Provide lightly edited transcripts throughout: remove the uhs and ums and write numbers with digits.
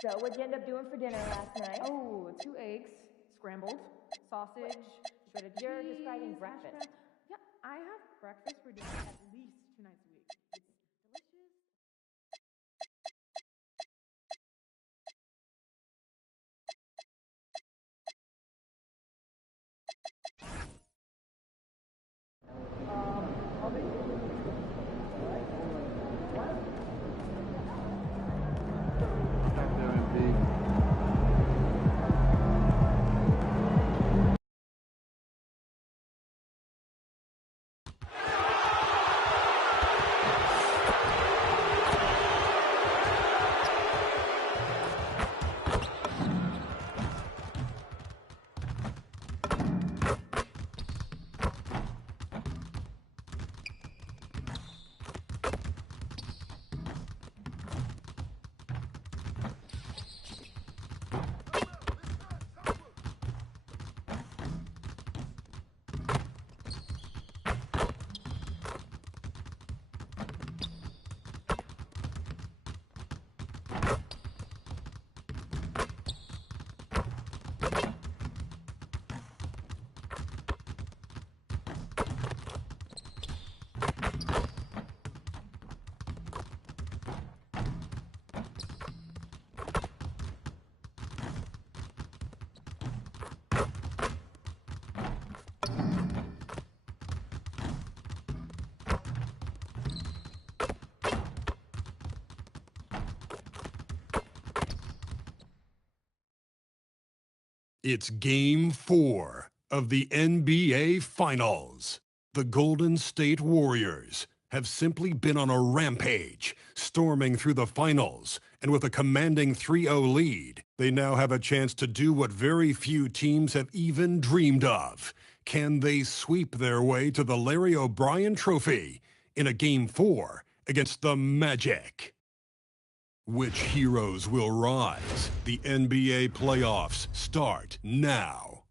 So, what'd you end up doing for dinner last night? Oh, 2 eggs, scrambled, sausage, shredded cheese. You're describing breakfast. Yeah, I have breakfast for dinner at least 2 nights a week. It's delicious. It's Game 4 of the NBA Finals. The Golden State Warriors have simply been on a rampage, storming through the finals, and with a commanding 3-0 lead, they now have a chance to do what very few teams have even dreamed of. Can they sweep their way to the Larry O'Brien Trophy in a Game 4 against the Magic? Which heroes will rise? The NBA playoffs start now.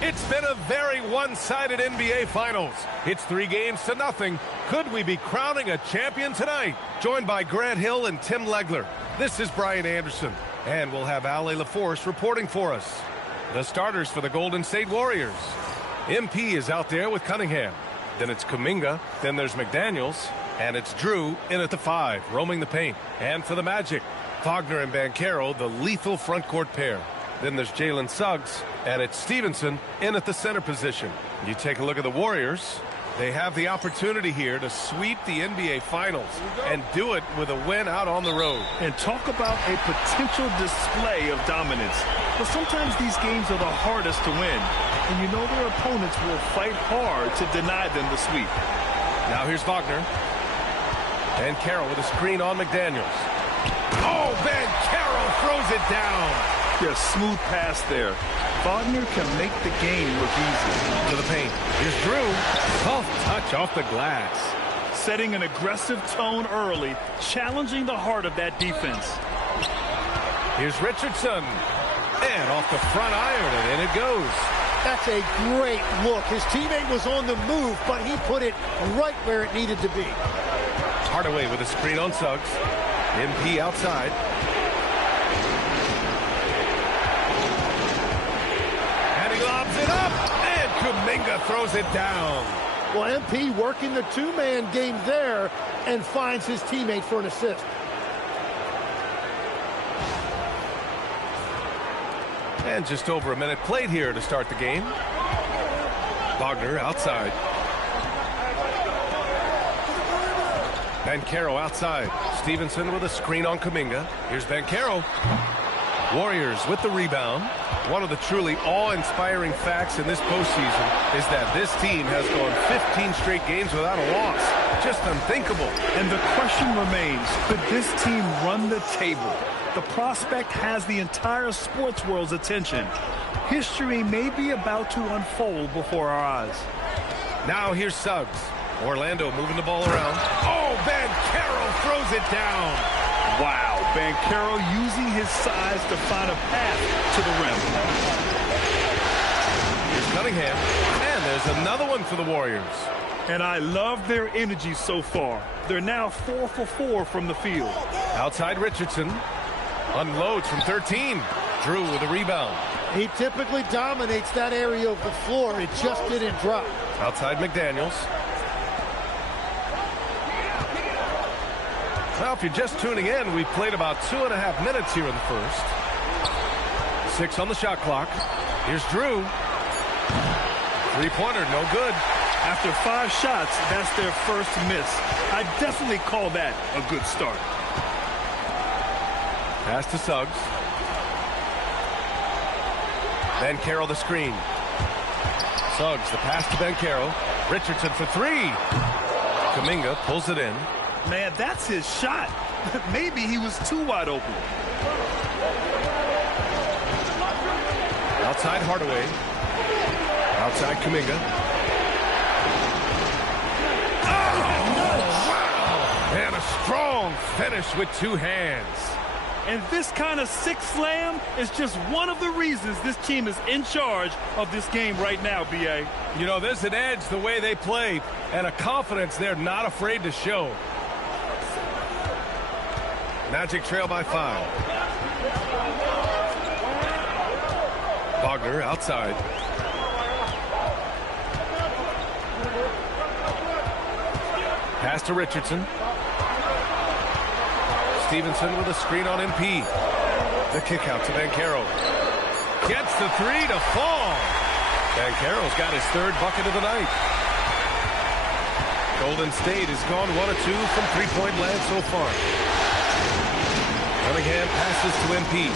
It's been a very one-sided NBA Finals. It's 3-0. Could we be crowning a champion tonight? Joined by Grant Hill and Tim Legler. This is Brian Anderson, and we'll have Ale LaForce reporting for us. The starters for the Golden State Warriors. MP is out there with Cunningham. Then it's Kuminga. Then there's McDaniels. And it's Drew in at the 5, roaming the paint. And for the Magic, Wagner and Banchero, the lethal front court pair. Then there's Jalen Suggs, and it's Stevenson in at the center position. You take a look at the Warriors. They have the opportunity here to sweep the NBA Finals and do it with a win out on the road. And talk about a potential display of dominance. But sometimes these games are the hardest to win. And you know their opponents will fight hard to deny them the sweep. Now here's Wagner. Banchero with a screen on McDaniels. Oh, Banchero throws it down. Yeah, smooth pass there. Wagner can make the game look easy. To the paint. Here's Drew. Tough touch off the glass. Setting an aggressive tone early, challenging the heart of that defense. Here's Richardson. And off the front iron, and in it goes. That's a great look. His teammate was on the move, but he put it right where it needed to be. Hardaway with a screen on Suggs. MP outside. And he lobs it up. And Kuminga throws it down. Well, MP working the two-man game there and finds his teammate for an assist. And just over a minute played here to start the game. Wagner outside. Banchero outside. Stevenson with a screen on Kuminga. Here's Banchero. Warriors with the rebound. One of the truly awe-inspiring facts in this postseason is that this team has gone 15 straight games without a loss. Just unthinkable. And the question remains, could this team run the table? The prospect has the entire sports world's attention. History may be about to unfold before our eyes. Now here's Suggs. Orlando moving the ball around. Oh, Banchero throws it down. Wow, Banchero using his size to find a path to the rim. Here's Cunningham. And there's another one for the Warriors. And I love their energy so far. They're now 4 for 4 from the field. Outside Richardson. Unloads from 13. Drew with a rebound. He typically dominates that area of the floor. It just didn't drop. Outside McDaniels. Well, if you're just tuning in, we played about 2.5 minutes here in the first. 6 on the shot clock. Here's Drew. Three-pointer, no good. After 5 shots, that's their first miss. I definitely call that a good start. Pass to Suggs. Banchero the screen. Suggs, the pass to Banchero. Richardson for 3. Kuminga pulls it in. Man, that's his shot. Maybe he was too wide open. Outside Hardaway. Outside Kuminga. Oh, wow! And a strong finish with 2 hands. And this kind of sick slam is just one of the reasons this team is in charge of this game right now, B.A. You know, there's an edge the way they play and a confidence they're not afraid to show. Magic trail by 5. Wagner outside. Pass to Richardson. Stevenson with a screen on MP. The kick out to Banchero. Gets the 3 to fall. Banchero's got his 3rd bucket of the night. Golden State has gone 1 of 2 from three-point land so far. Cunningham passes to MP.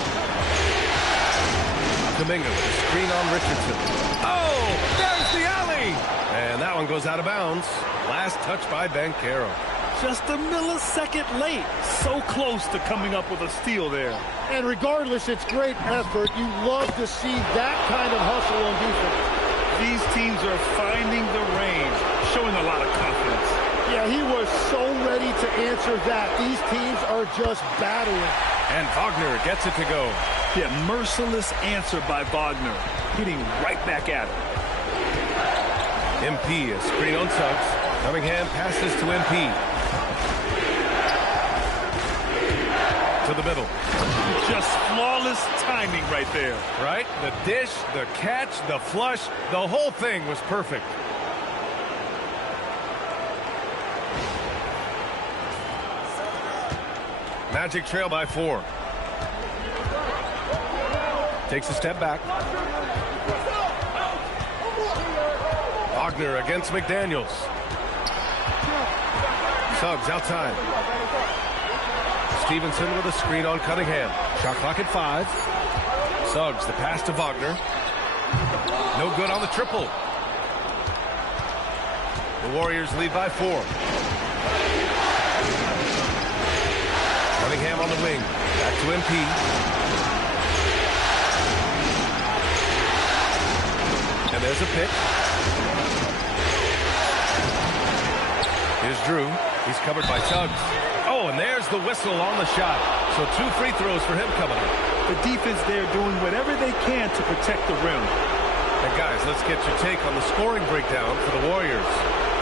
Kuminga with a screen on Richardson. Oh, there's the alley! And that one goes out of bounds. Last touch by Banchero. Just a millisecond late. So close to coming up with a steal there. And regardless, it's great effort. You love to see that kind of hustle on defense. These teams are finding the range, showing a lot of confidence. Yeah, he was so ready to answer that. These teams are just battling. And Wagner gets it to go. Yeah, merciless answer by Wagner, hitting right back at him. MP, a screen on Suggs. Cunningham passes to MP. to the middle. Just flawless timing right there. Right? The dish, the catch, the flush, the whole thing was perfect. Magic trail by 4. Takes a step back. Wagner against McDaniels. Suggs outside. Stevenson with a screen on Cunningham. Shot clock at 5. Suggs, the pass to Wagner. No good on the triple. The Warriors lead by 4. Cunningham on the wing. Back to MP. And there's a pick. Here's Drew. He's covered by Suggs. Oh, and there's the whistle on the shot. So 2 free throws for him coming up. The defense there doing whatever they can to protect the rim. And guys, let's get your take on the scoring breakdown for the Warriors.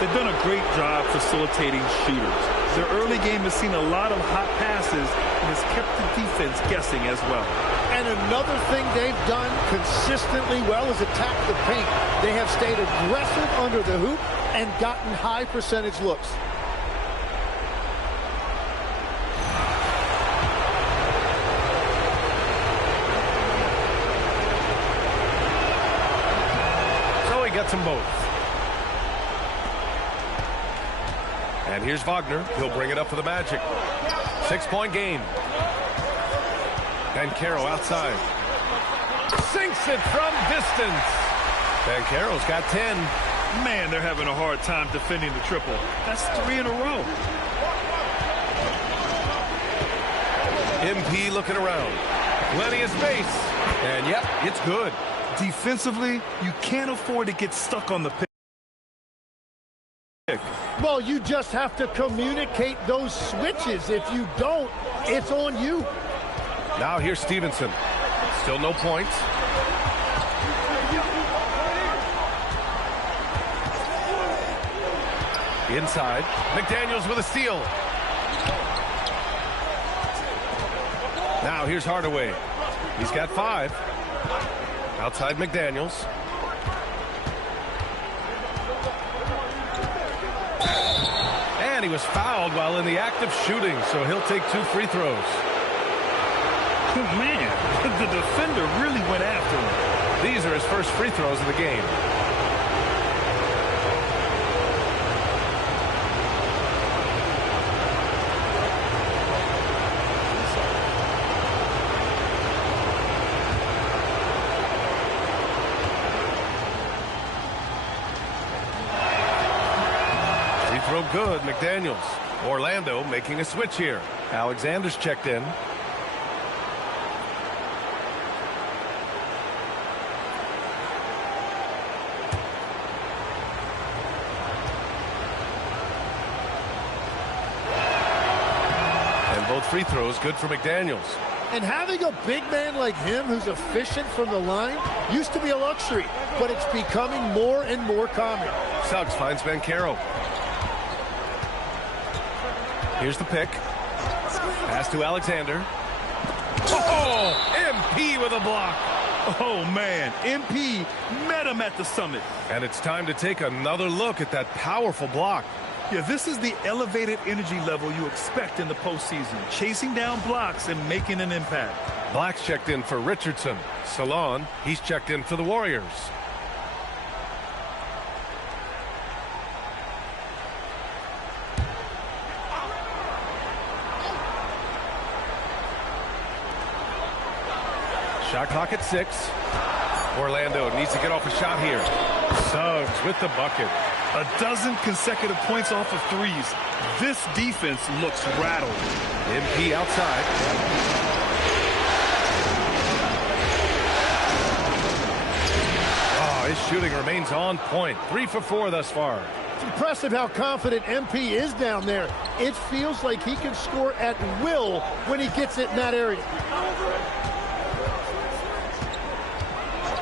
They've done a great job facilitating shooters. Their early game has seen a lot of hot passes and has kept the defense guessing as well. And another thing they've done consistently well is attack the paint. They have stayed aggressive under the hoop and gotten high percentage looks. So he gets them both. And here's Wagner. He'll bring it up for the Magic. 6-point game. Banchero outside. Sinks it from distance. Banchero's got 10. Man, they're having a hard time defending the triple. That's 3 in a row. MP looking around. Plenty of space. And yep, it's good. Defensively, you can't afford to get stuck on the pick. Well, you just have to communicate those switches. If you don't, it's on you. Now here's Stevenson. Still no points. Inside. McDaniels with a steal. Now here's Hardaway. He's got 5. Outside McDaniels. And he was fouled while in the act of shooting, so he'll take 2 free throws. Oh, man, the defender really went after him. These are his first free throws of the game. Free throw good, McDaniels. Orlando making a switch here. Alexander's checked in. Both free throws good for McDaniels. And having a big man like him who's efficient from the line used to be a luxury, but it's becoming more and more common. Suggs finds Banchero. Here's the pick. Pass to Alexander. Oh, MP with a block. Oh, man, MP met him at the summit. And it's time to take another look at that powerful block. Yeah, this is the elevated energy level you expect in the postseason. Chasing down blocks and making an impact. Black's checked in for Richardson. Salon, he's checked in for the Warriors. Shot clock at 6. Orlando needs to get off a shot here. Suggs with the bucket. A dozen consecutive points off of threes. This defense looks rattled. MP outside. Oh, his shooting remains on point. 3 for 4 thus far. It's impressive how confident MP is down there. It feels like he can score at will when he gets it in that area.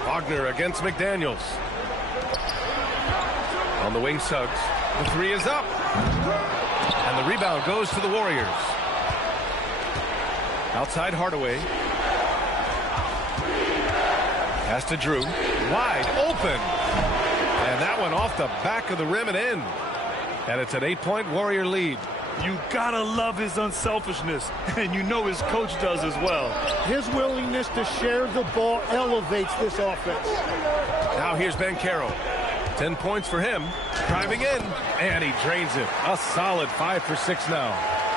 Wagner against McDaniels. On the wing, Suggs. The 3 is up. And the rebound goes to the Warriors. Outside Hardaway. Pass to Drew. Wide open. And that one off the back of the rim and in. And it's an 8-point Warrior lead. You gotta love his unselfishness, and you know his coach does as well. His willingness to share the ball elevates this offense. Now here's Banchero. 10 points for him. Driving in, and he drains it. A solid 5 for 6 now.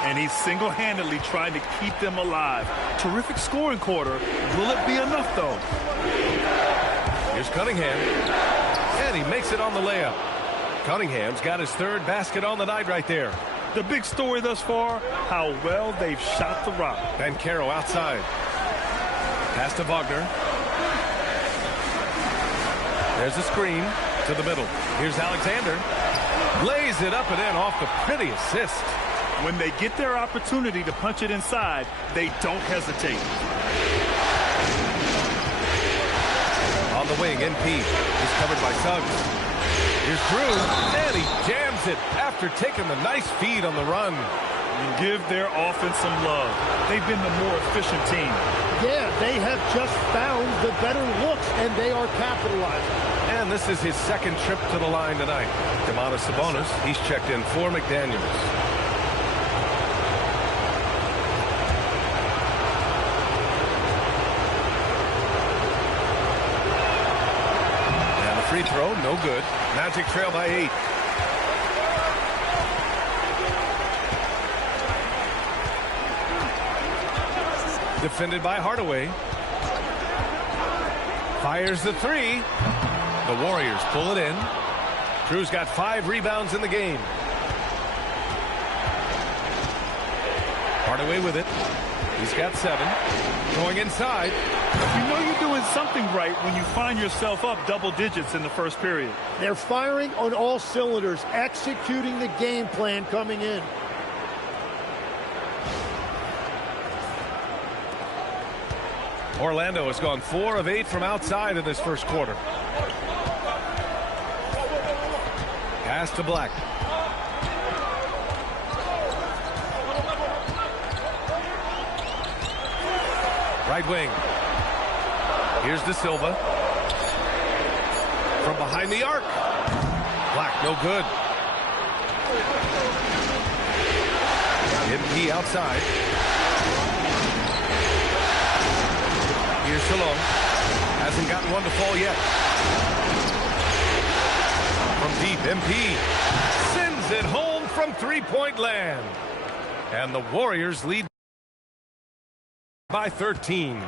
And he's single-handedly trying to keep them alive. Terrific scoring quarter. Will it be enough, though? Here's Cunningham. And he makes it on the layup. Cunningham's got his 3rd basket on the night right there. The big story thus far, how well they've shot the rock. Banchero outside. Pass to Wagner. There's a screen to the middle. Here's Alexander. Lays it up and in off the pretty assist. When they get their opportunity to punch it inside, they don't hesitate. On the wing, NP is covered by Suggs. Here's Drew, and he jams it after taking the nice feed on the run. You give their offense some love. They've been the more efficient team. Yeah, they have just found the better looks, and they are capitalizing. And this is his 2nd trip to the line tonight. Domantas Sabonis, he's checked in for McDaniels. Free throw, no good. Magic trail by 8. Defended by Hardaway. Fires the 3. The Warriors pull it in. Drew's got 5 rebounds in the game. Hardaway with it. He's got 7. Going inside. You know you're doing something right when you find yourself up double digits in the first period. They're firing on all cylinders, executing the game plan coming in. Orlando has gone 4 of 8 from outside in this first quarter. Pass to Black. Right wing. Here's De Silva. From behind the arc. Black, no good. MP outside. Here's Shalom. Hasn't gotten one to fall yet. From deep, MP sends it home from 3-point land. And the Warriors lead by 13.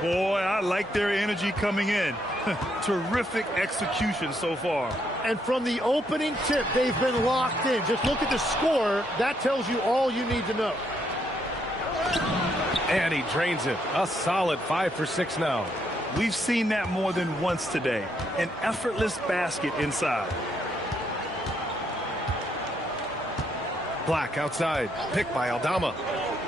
Boy, I like their energy coming in. Terrific execution so far. And from the opening tip, they've been locked in. Just look at the score. That tells you all you need to know. And he drains it. A solid 5 for 6 now. We've seen that more than once today. An effortless basket inside. Black outside. Picked by Aldama.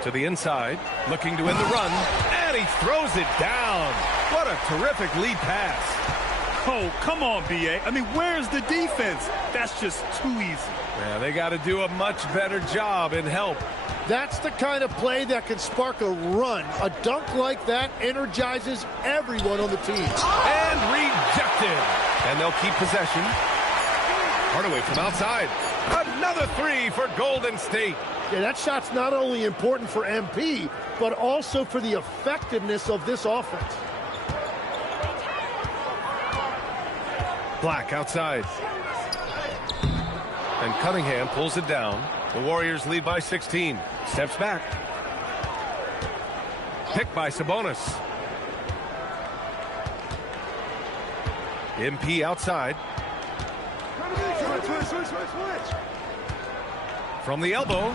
To the inside. Looking to end the run. And he throws it down. What a terrific lead pass. Oh, come on, B.A. I mean, where's the defense? That's just too easy. Yeah, they got to do a much better job in help. That's the kind of play that can spark a run. A dunk like that energizes everyone on the team. And rejected. And they'll keep possession. Hardaway from outside. Another 3 for Golden State. Yeah, that shot's not only important for MP, but also for the effectiveness of this offense. Black outside. And Cunningham pulls it down. The Warriors lead by 16. Steps back. Picked by Sabonis. MP outside. From the elbow.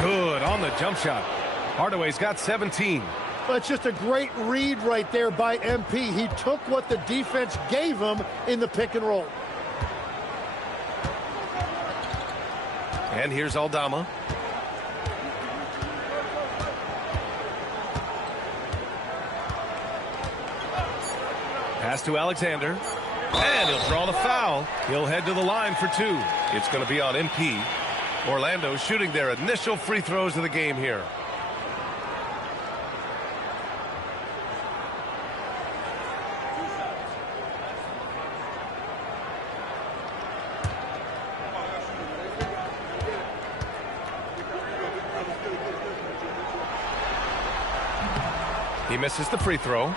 Good on the jump shot. Hardaway's got 17. But it's just a great read right there by MP. He took what the defense gave him in the pick and roll. And here's Aldama. Pass to Alexander. And he'll draw the foul. He'll head to the line for 2. It's going to be on MP. Orlando shooting their initial free throws of the game here. He misses the free throw.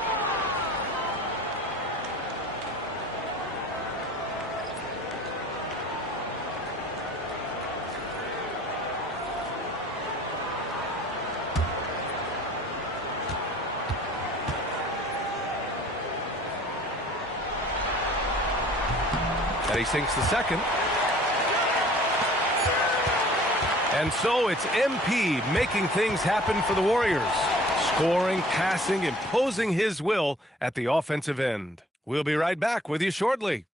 And he sinks the second. And so it's MP making things happen for the Warriors. Scoring, passing, imposing his will at the offensive end. We'll be right back with you shortly.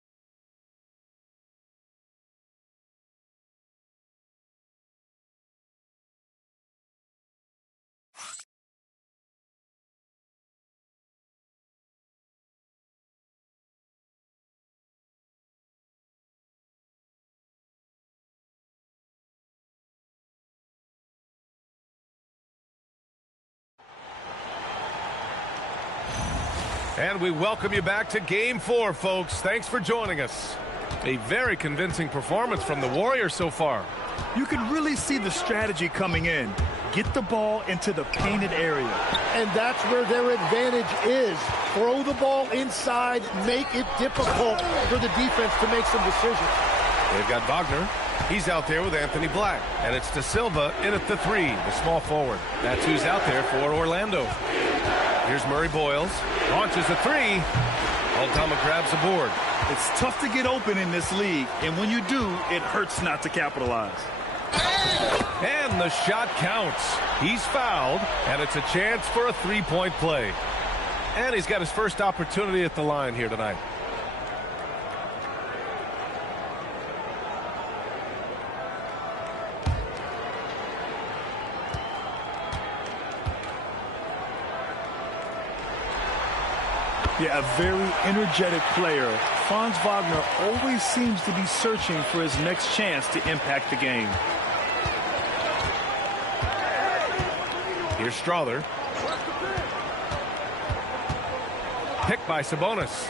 And we welcome you back to Game 4, folks. Thanks for joining us. A very convincing performance from the Warriors so far. You can really see the strategy coming in. Get the ball into the painted area. And that's where their advantage is. Throw the ball inside, make it difficult for the defense to make some decisions. They've got Wagner. He's out there with Anthony Black. And it's De Silva in at the 3, the small forward. That's who's out there for Orlando. Here's Murray Boyles. Launches a 3. Aldama grabs the board. It's tough to get open in this league, and when you do, it hurts not to capitalize. And the shot counts. He's fouled, and it's a chance for a 3-point play. And he's got his first opportunity at the line here tonight. Yeah, a very energetic player. Franz Wagner always seems to be searching for his next chance to impact the game. Here's Strother. Picked by Sabonis.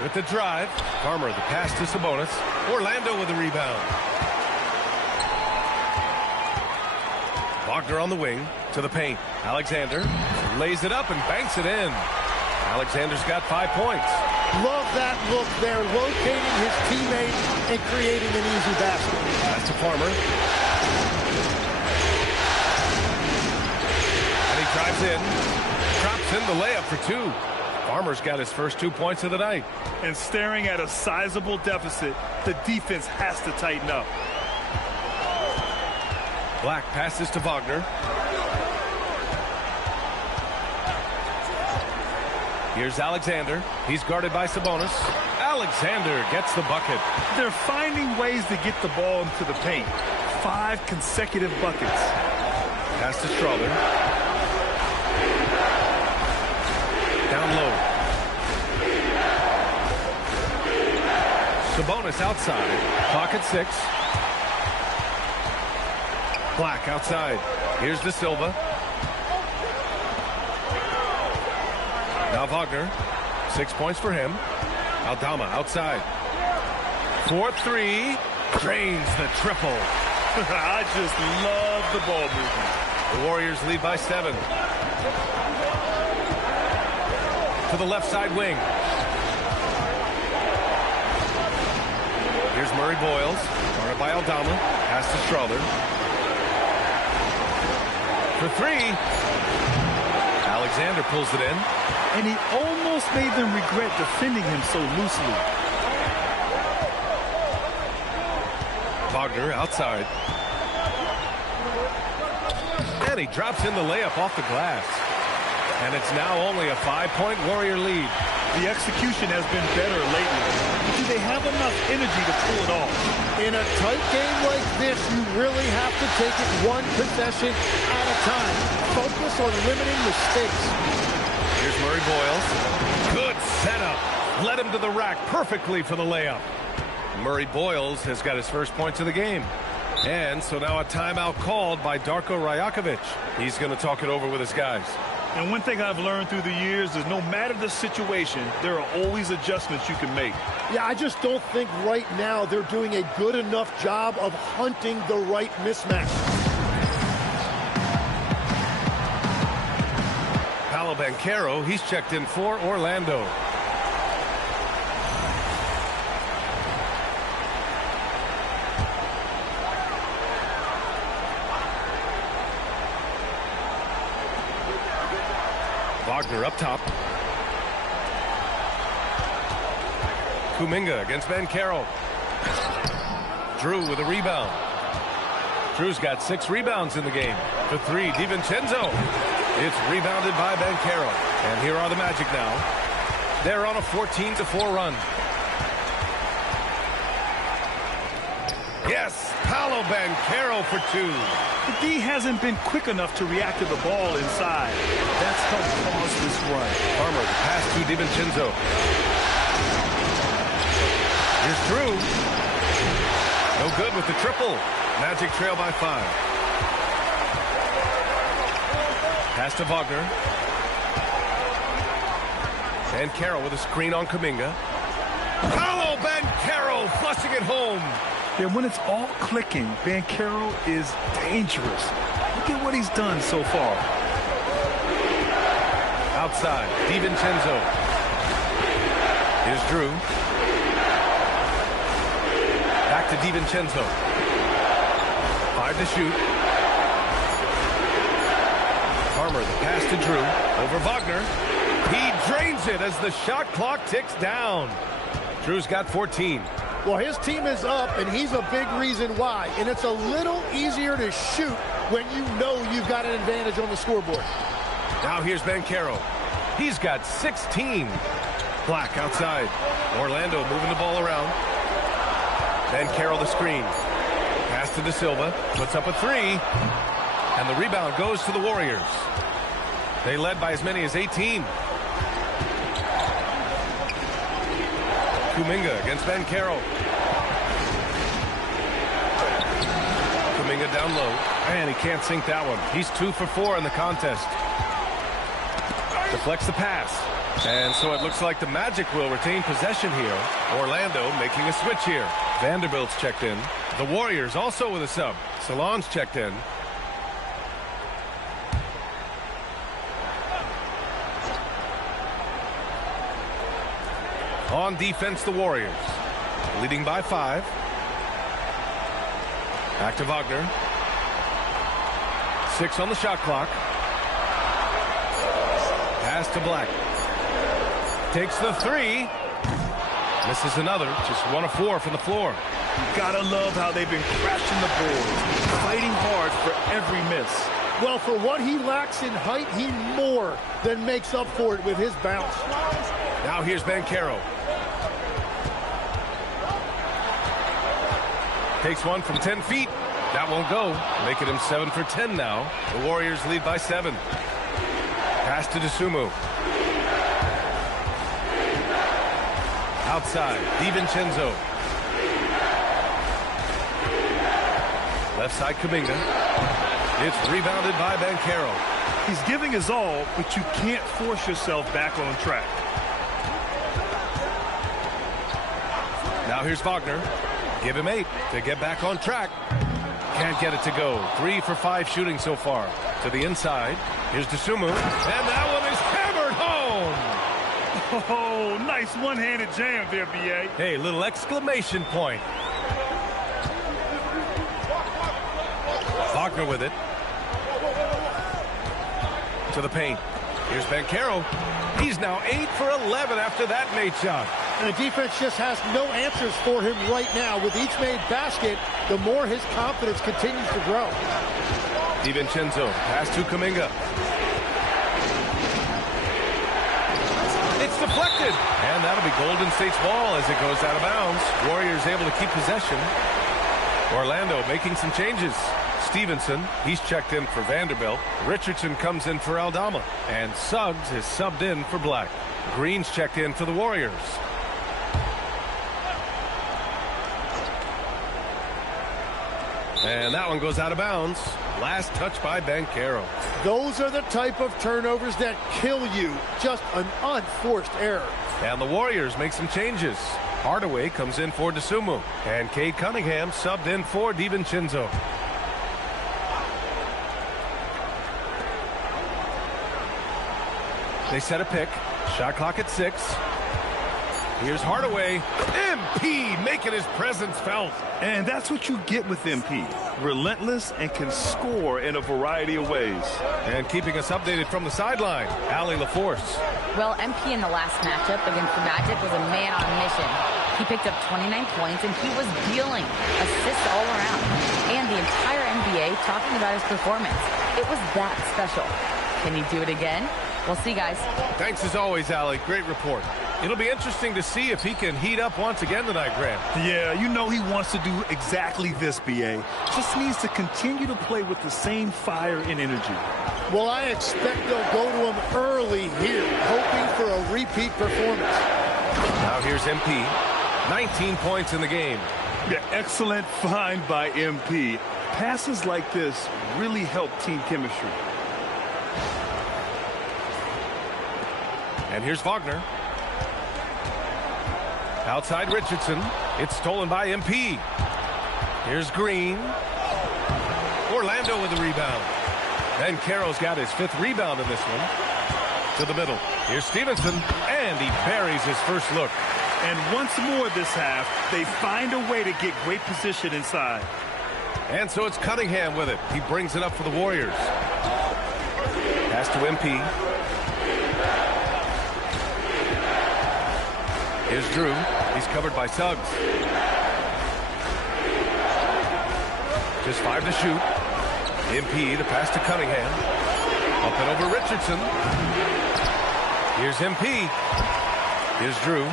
With the drive. Farmer the pass to Sabonis. Orlando with the rebound. Wagner on the wing to the paint. Alexander lays it up and banks it in. Alexander's got 5 points. Love that look there, locating his teammate and creating an easy basket. That's to Farmer. And he drives in. Drops in the layup for 2. Farmer's got his first 2 points of the night. And staring at a sizable deficit, the defense has to tighten up. Black passes to Wagner. Here's Alexander. He's guarded by Sabonis. Alexander gets the bucket. They're finding ways to get the ball into the paint. 5 consecutive buckets. Pass to Strother. Down low. Sabonis outside. Clock at 6. Black outside. Here's De Silva. Now Wagner, 6 points for him. Aldama outside. 4-3, drains the triple. I just love the ball movement. The Warriors lead by 7. To the left side wing. Here's Murray Boyles, guarded by Aldama. Pass to Strother. For 3. Alexander pulls it in. And he almost made them regret defending him so loosely. Wagner outside. And he drops in the layup off the glass. And it's now only a 5-point Warrior lead. The execution has been better lately. Do they have enough energy to pull it off? In a tight game like this, you really have to take it one possession at a time. Focus on limiting mistakes. Here's Murray Boyles. Good setup. Led him to the rack perfectly for the layup. Murray Boyles has got his first points of the game. And so now a timeout called by Darko Rajakovic. He's going to talk it over with his guys. And one thing I've learned through the years is no matter the situation, there are always adjustments you can make. Yeah, I just don't think right now they're doing a good enough job of hunting the right mismatch. Paolo Banchero. He's checked in for Orlando. Wagner up top. Kuminga against Banchero. Drew with a rebound. Drew's got 6 rebounds in the game. The 3, DiVincenzo. It's rebounded by Banchero. And here are the Magic now. They're on a 14-4 run. Yes, Paolo Banchero for 2. The D hasn't been quick enough to react to the ball inside. That's helped cause this run. Farmer, the pass to DiVincenzo. Here's Drew. No good with the triple. Magic trail by 5. Pass to Wagner. Banchero with a screen on Kuminga. Paolo Banchero flushing it home. And when it's all clicking, Banchero is dangerous. Look at what he's done so far. Outside, DiVincenzo. Here's Drew. Back to DiVincenzo. 5 to shoot. Farmer, the pass to Drew. Over Wagner. He drains it as the shot clock ticks down. Drew's got 14. Well, his team is up, and he's a big reason why. And it's a little easier to shoot when you know you've got an advantage on the scoreboard. Now here's Banchero. He's got 16. Black outside. Orlando moving the ball around. Banchero the screen. Pass to De Silva. Puts up a 3. And the rebound goes to the Warriors. They led by as many as 18. Kuminga against Banchero. Kuminga down low. And he can't sink that one. He's 2 for 4 in the contest. Deflects the pass. And so it looks like the Magic will retain possession here. Orlando making a switch here. Vanderbilt's checked in. The Warriors also with a sub. Salon's checked in. On defense, the Warriors. Leading by 5. Back to Wagner. 6 on the shot clock. Pass to Black. Takes the 3. Misses another. Just 1 of 4 from the floor. You gotta love how they've been crashing the boards, fighting hard for every miss. Well, for what he lacks in height, he more than makes up for it with his bounce. Now here's Banchero. Takes one from 10 feet. That won't go. Making him 7 for 10 now. The Warriors lead by 7. Pass to DeSumo. Outside, DiVincenzo. Left side, Kuminga. It's rebounded by Banchero. He's giving his all, but you can't force yourself back on track. Now here's Wagner. Give him 8 to get back on track. Can't get it to go. 3 for 5 shooting so far. To the inside. Here's DeSumo. And that one is hammered home. Oh, nice one-handed jam there, B.A. Hey, little exclamation point. Wagner with it. To the paint. Here's Banchero. He's now 8 for 11 after that made shot. And the defense just has no answers for him right now. With each made basket, the more his confidence continues to grow. DiVincenzo, pass to Kuminga. It's deflected. And that'll be Golden State's ball as it goes out of bounds. Warriors able to keep possession. Orlando making some changes. Stevenson, he's checked in for Vanderbilt. Richardson comes in for Aldama. And Suggs is subbed in for Black. Green's checked in for the Warriors. And that one goes out of bounds. Last touch by Banchero. Those are the type of turnovers that kill you. Just an unforced error. And the Warriors make some changes. Hardaway comes in for DeSumo. And Cade Cunningham subbed in for DiVincenzo. They set a pick. Shot clock at 6. Here's Hardaway. MP making his presence felt. And that's what you get with MP. Relentless and can score in a variety of ways. And keeping us updated from the sideline, Allie LaForce. Well, MP in the last matchup against the Magic was a man on a mission. He picked up 29 points, and he was dealing assists all around. And the entire NBA talking about his performance. It was that special. Can he do it again? We'll see, guys. Thanks as always, Allie. Great report. It'll be interesting to see if he can heat up once again tonight, Grant. Yeah, you know he wants to do exactly this, B.A. Just needs to continue to play with the same fire and energy. Well, I expect they'll go to him early here, hoping for a repeat performance. Now here's MP. 19 points in the game. Yeah, excellent find by MP. Passes like this really help team chemistry. And here's Wagner. Outside Richardson. It's stolen by MP. Here's Green. Orlando with the rebound. Ben Carroll's got his 5th rebound in this one. To the middle. Here's Stevenson. And he buries his first look. And once more this half, they find a way to get great position inside. And so it's Cunningham with it. He brings it up for the Warriors. Pass to MP. Here's Drew. He's covered by Suggs. Just 5 to shoot. MP to pass to Cunningham. Up and over Richardson. Here's MP. Here's Drew.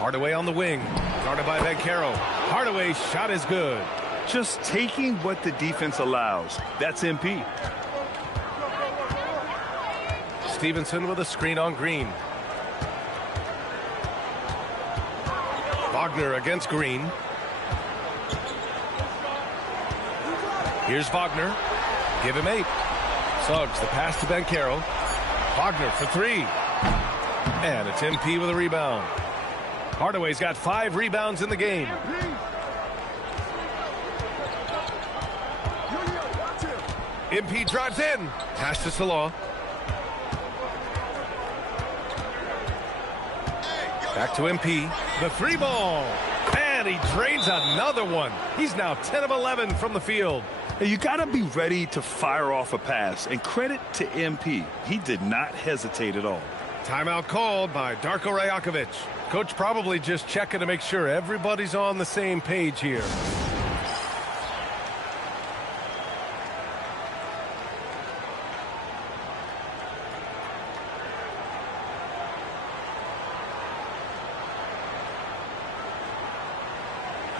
Hardaway on the wing. Guarded by Bancaro. Hardaway's shot is good. Just taking what the defense allows. That's MP. Stevenson with a screen on Green. Wagner against Green. Here's Wagner. Give him 8. Suggs the pass to Bancaro. Wagner for 3. And it's MP with a rebound. Hardaway's got 5 rebounds in the game. MP drives in. Pass to Salah. Back to MP. The 3 ball. And he drains another one. He's now 10 of 11 from the field. You got to be ready to fire off a pass. And credit to MP. He did not hesitate at all. Timeout called by Darko Rajakovic. Coach probably just checking to make sure everybody's on the same page here.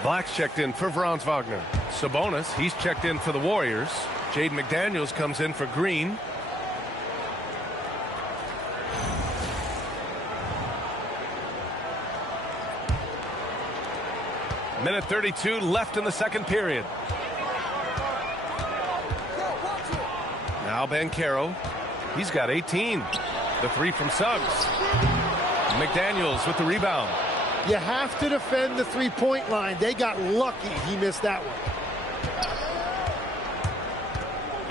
Black's checked in for Franz Wagner. Sabonis, he's checked in for the Warriors. Jaden McDaniels comes in for Green. Minute 32 left in the second period. Now Bancaro. He's got 18. The 3 from Suggs. McDaniels with the rebound. You have to defend the three-point line. They got lucky he missed that one.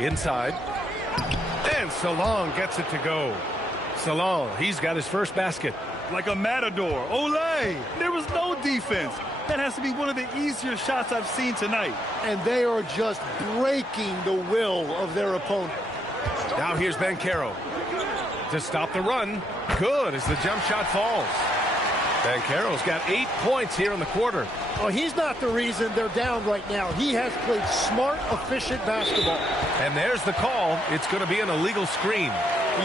Inside. And Salon gets it to go. Salon, he's got his first basket. Like a matador. Olay! There was no defense. That has to be one of the easier shots I've seen tonight. And they are just breaking the will of their opponent. Now here's Bancaro. To stop the run. Good as the jump shot falls. Bancaro's got 8 points here in the quarter. Well, he's not the reason they're down right now. He has played smart, efficient basketball. And there's the call. It's going to be an illegal screen.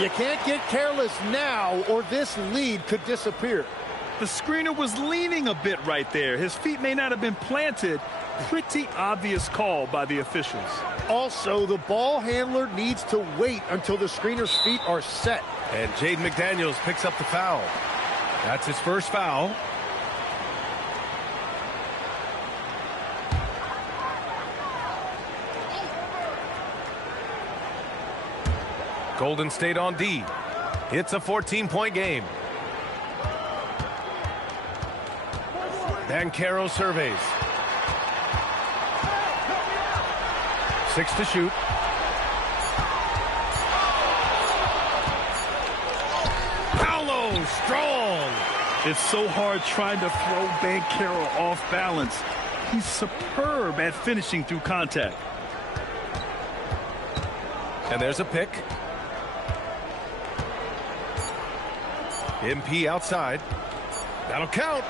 You can't get careless now or this lead could disappear. The screener was leaning a bit right there. His feet may not have been planted. Pretty obvious call by the officials. Also, the ball handler needs to wait until the screener's feet are set. And Jaden McDaniels picks up the foul. That's his first foul. Golden State on D. It's a 14-point game. Bancaro surveys. 6 to shoot. strong. It's so hard trying to throw Banchero off balance. He's superb at finishing through contact. And there's a pick. MP outside. That'll count.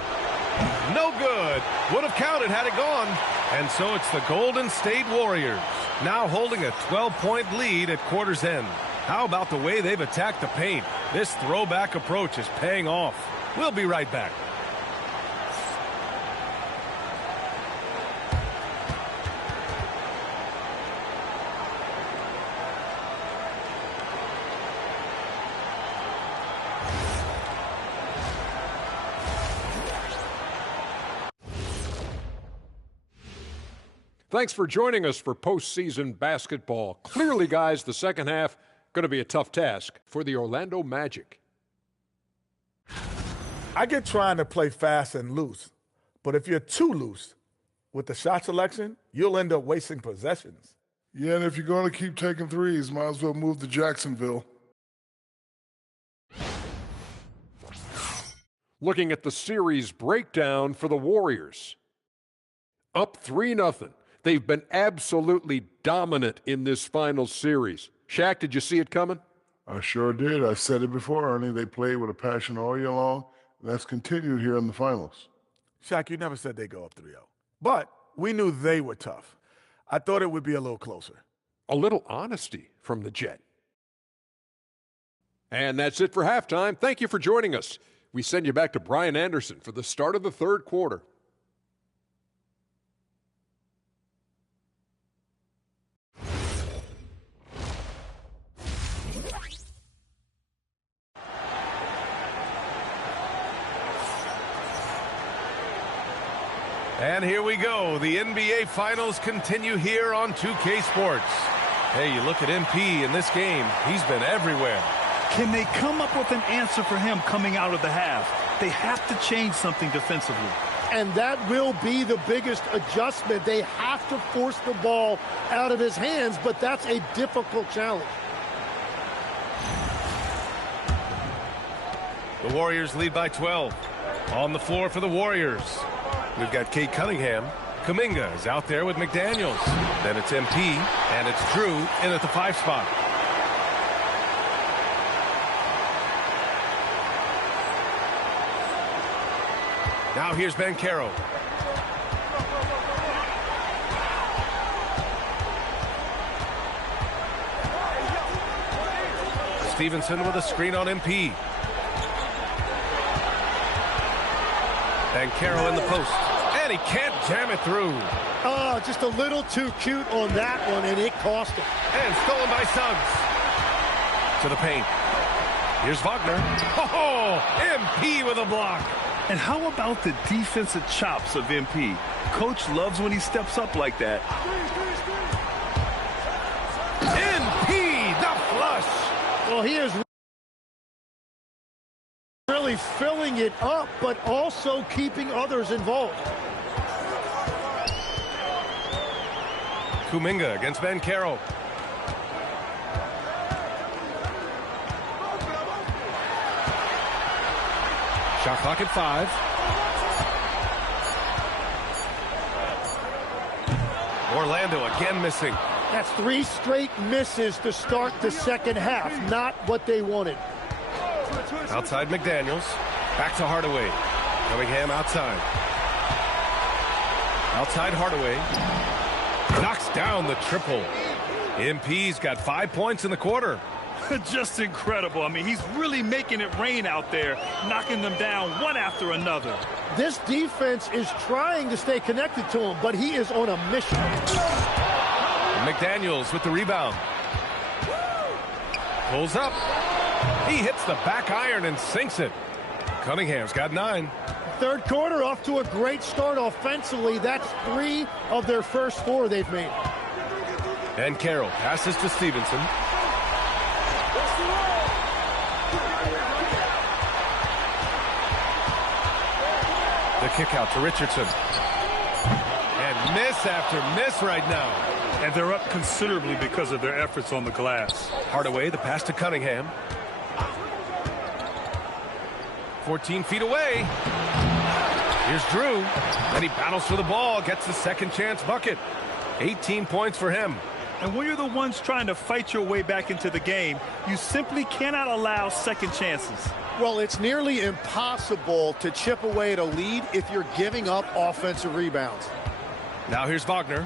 No good. Would have counted had it gone. And so it's the Golden State Warriors now holding a 12-point lead at quarter's end. How about the way they've attacked the paint? This throwback approach is paying off. We'll be right back. Thanks for joining us for postseason basketball. Clearly, guys, the second half going to be a tough task for the Orlando Magic. I get trying to play fast and loose, but if you're too loose with the shot selection, you'll end up wasting possessions. Yeah, and if you're going to keep taking threes, might as well move to Jacksonville. Looking at the series breakdown for the Warriors. Up 3-0. They've been absolutely dominant in this final series. Shaq, did you see it coming? I sure did. I said it before, Ernie. They played with a passion all year long. That's continued here in the finals. Shaq, you never said they'd go up 3-0. But we knew they were tough. I thought it would be a little closer. A little honesty from the Jet. And that's it for halftime. Thank you for joining us. We send you back to Brian Anderson for the start of the third quarter. And here we go. The NBA Finals continue here on 2K Sports. Hey, you look at MP in this game. He's been everywhere. Can they come up with an answer for him coming out of the half? They have to change something defensively. And that will be the biggest adjustment. They have to force the ball out of his hands, but that's a difficult challenge. The Warriors lead by 12. On the floor for the Warriors, we've got Kate Cunningham. Kuminga is out there with McDaniels. Then it's MP, and it's Drew in at the 5 spot. Now here's Banchero. Stevenson with a screen on MP. Banchero in the post. And he can't jam it through. Oh, just a little too cute on that one, and it cost him. And stolen by Suggs. To the paint. Here's Wagner. Oh, MP with a block. And how about the defensive chops of MP? Coach loves when he steps up like that. MP, the flush. Well, he is really filling it up, but also keeping others involved. Kuminga against Banchero. Shot clock at 5. Orlando again missing. That's 3 straight misses to start the second half. Not what they wanted. Outside McDaniels. Back to Hardaway. Cunningham outside. Outside Hardaway. Knocks down the triple. MP's got 5 points in the quarter. Just incredible. I mean, he's really making it rain out there, knocking them down one after another. This defense is trying to stay connected to him, but he is on a mission. McDaniels with the rebound. Pulls up. He hits the back iron and sinks it. Cunningham's got 9. Third quarter off to a great start offensively. That's 3 of their first 4 they've made. And Carroll passes to Stevenson. The kick out to Richardson. And miss after miss right now. And they're up considerably because of their efforts on the glass. Hardaway, the pass to Cunningham. 14 feet away. Here's Drew, and he battles for the ball, gets the second chance bucket. 18 points for him. And when you're the ones trying to fight your way back into the game, you simply cannot allow second chances. Well, it's nearly impossible to chip away at a lead if you're giving up offensive rebounds. Now here's Wagner.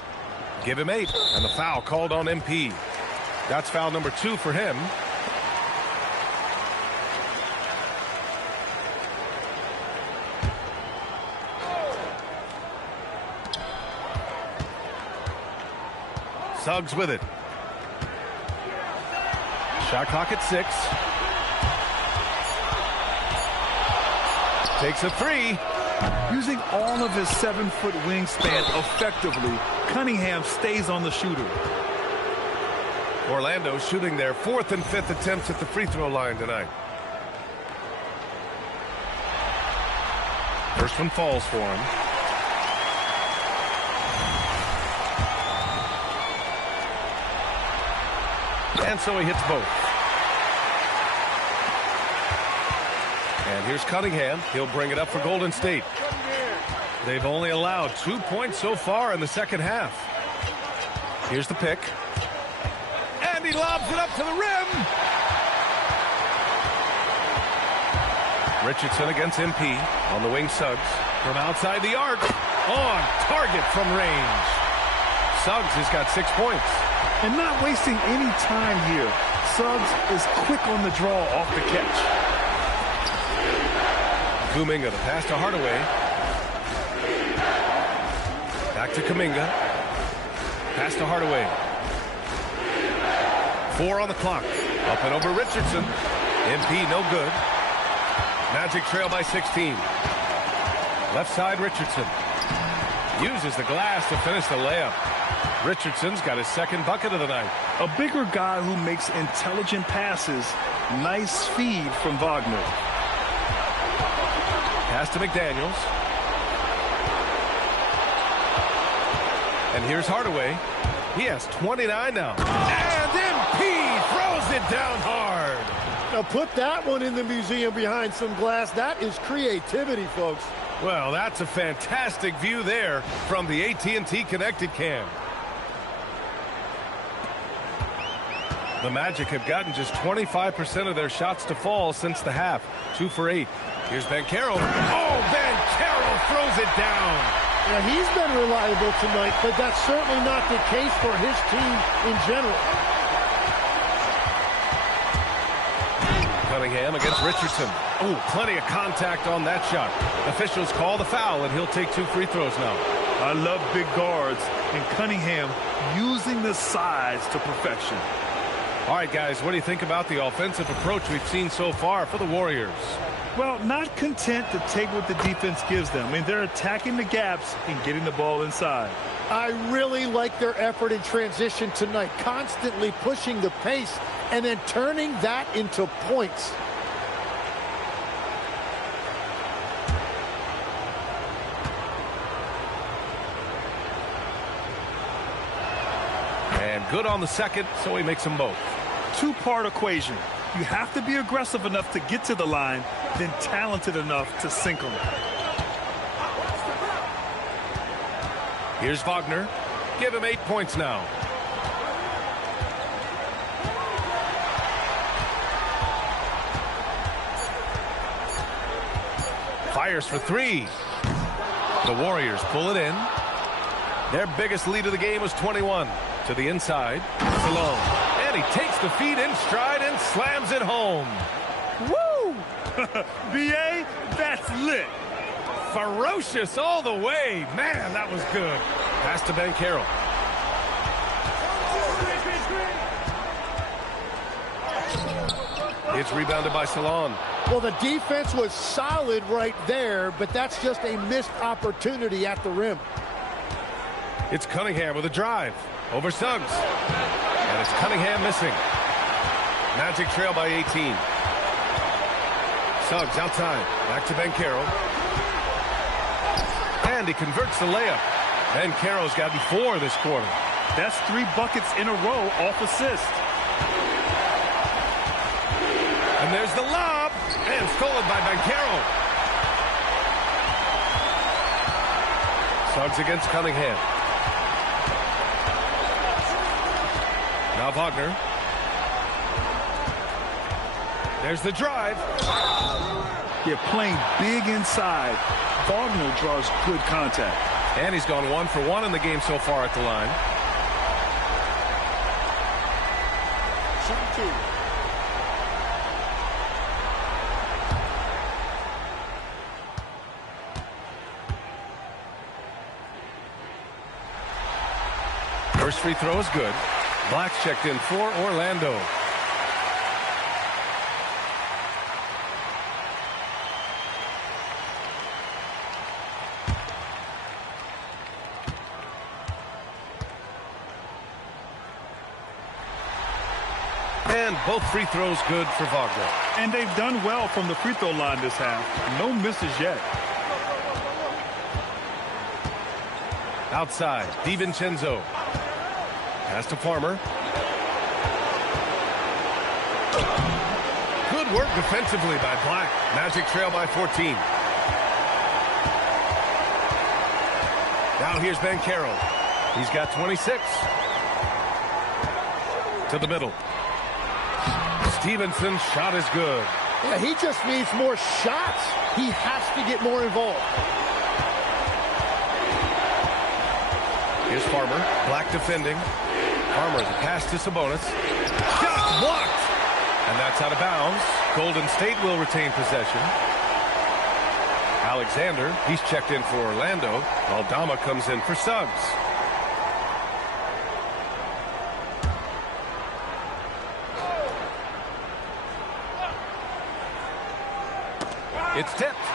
Give him 8, and the foul called on MP. That's foul number 2 for him. Suggs with it. Shot clock at 6. Takes a 3. Using all of his 7-foot wingspan effectively, Cunningham stays on the shooter. Orlando shooting their 4th and 5th attempts at the free throw line tonight. First one falls for him. And so he hits both. And here's Cunningham. He'll bring it up for Golden State. They've only allowed 2 points so far in the second half. Here's the pick. And he lobs it up to the rim. Richardson against MP. On the wing, Suggs. From outside the arc. On target from range. Suggs has got 6 points. And not wasting any time here. Suggs is quick on the draw off the catch. Kuminga, the pass to Hardaway. Back to Kuminga. Pass to Hardaway. 4 on the clock. Up and over Richardson. MP no good. Magic trail by 16. Left side Richardson. Uses the glass to finish the layup. Richardson's got his second bucket of the night. A bigger guy who makes intelligent passes. Nice feed from Wagner. Pass to McDaniels. And here's Hardaway. He has 29 now. And MP throws it down hard. Now put that one in the museum behind some glass. That is creativity, folks. Well, that's a fantastic view there from the AT&T Connected Cam. The Magic have gotten just 25% of their shots to fall since the half. 2 for 8. Here's Banchero. Oh, Banchero throws it down. Yeah, he's been reliable tonight, but that's certainly not the case for his team in general. Cunningham against Richardson. Oh, plenty of contact on that shot. Officials call the foul, and he'll take 2 free throws now. I love big guards, and Cunningham using the size to perfection. All right, guys, what do you think about the offensive approach we've seen so far for the Warriors? Well, not content to take what the defense gives them. I mean, they're attacking the gaps and getting the ball inside. I really like their effort in transition tonight, constantly pushing the pace and then turning that into points. And good on the second, so he makes them both. Two-part equation. You have to be aggressive enough to get to the line, then talented enough to sink them. Here's Wagner. Give him 8 points now. Fires for 3. The Warriors pull it in. Their biggest lead of the game was 21. To the inside. Salone. And he takes the feed in stride and slams it home. Woo! B.A., that's lit. Ferocious all the way. Man, that was good. Pass to Banchero. It's rebounded by Salon. Well, the defense was solid right there, but that's just a missed opportunity at the rim. It's Cunningham with a drive. Over Suggs. And it's Cunningham missing. Magic trail by 18. Suggs outside. Back to Banchero. And he converts the layup. Banchero's gotten 4 this quarter. That's 3 buckets in a row off assist. And there's the lob. And stolen by Banchero. Suggs against Cunningham. Now Wagner. There's the drive. Yeah, playing big inside. Wagner draws good contact. And he's gone 1 for 1 in the game so far at the line. Shoot 2. First free throw is good. Black's checked in for Orlando. And both free throws good for Wagner. And they've done well from the free throw line this half. No misses yet. Outside, DiVincenzo. Pass to Farmer. Good work defensively by Black. Magic trail by 14. Now here's Banchero. He's got 26. To the middle. Stevenson's shot is good. Yeah, he just needs more shots. He has to get more involved. Here's Farmer. Black defending. Farmer, the pass to Sabonis. Shot blocked! And that's out of bounds. Golden State will retain possession. Alexander, he's checked in for Orlando. Aldama comes in for Suggs. It's tipped.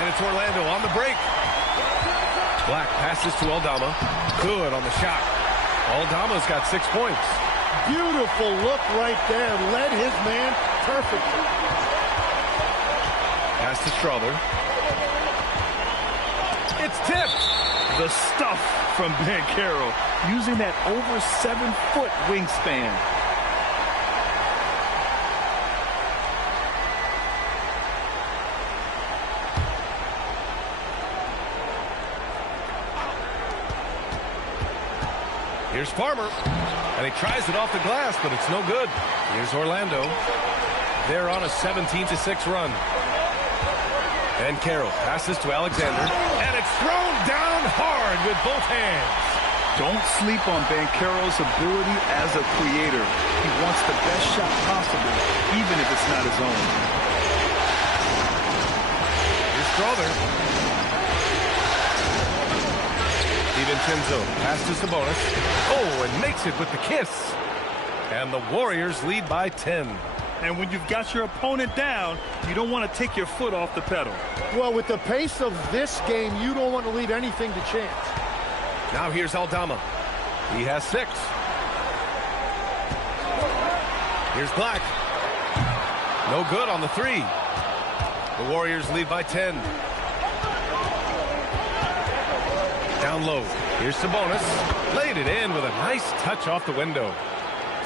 And it's Orlando on the break. Black passes to Aldama. Good on the shot. Aldama's got 6 points. Beautiful look right there. Led his man perfectly. Pass to Strother. It's tipped. The stuff from Banchero, using that over 7-foot wingspan. Here's Farmer, and he tries it off the glass, but it's no good. Here's Orlando. They're on a 17-6 run. And Carroll passes to Alexander, and it's thrown down hard with both hands. Don't sleep on Banchero's ability as a creator. He wants the best shot possible, even if it's not his own. Here's Strother. DiVincenzo pass to Sabonis. Oh, and makes it with the kiss. And the Warriors lead by 10. And when you've got your opponent down, you don't want to take your foot off the pedal. Well, with the pace of this game, you don't want to leave anything to chance. Now here's Aldama. He has 6. Here's Black. No good on the 3. The Warriors lead by 10. Down low. Here's Sabonis. Laid it in with a nice touch off the window.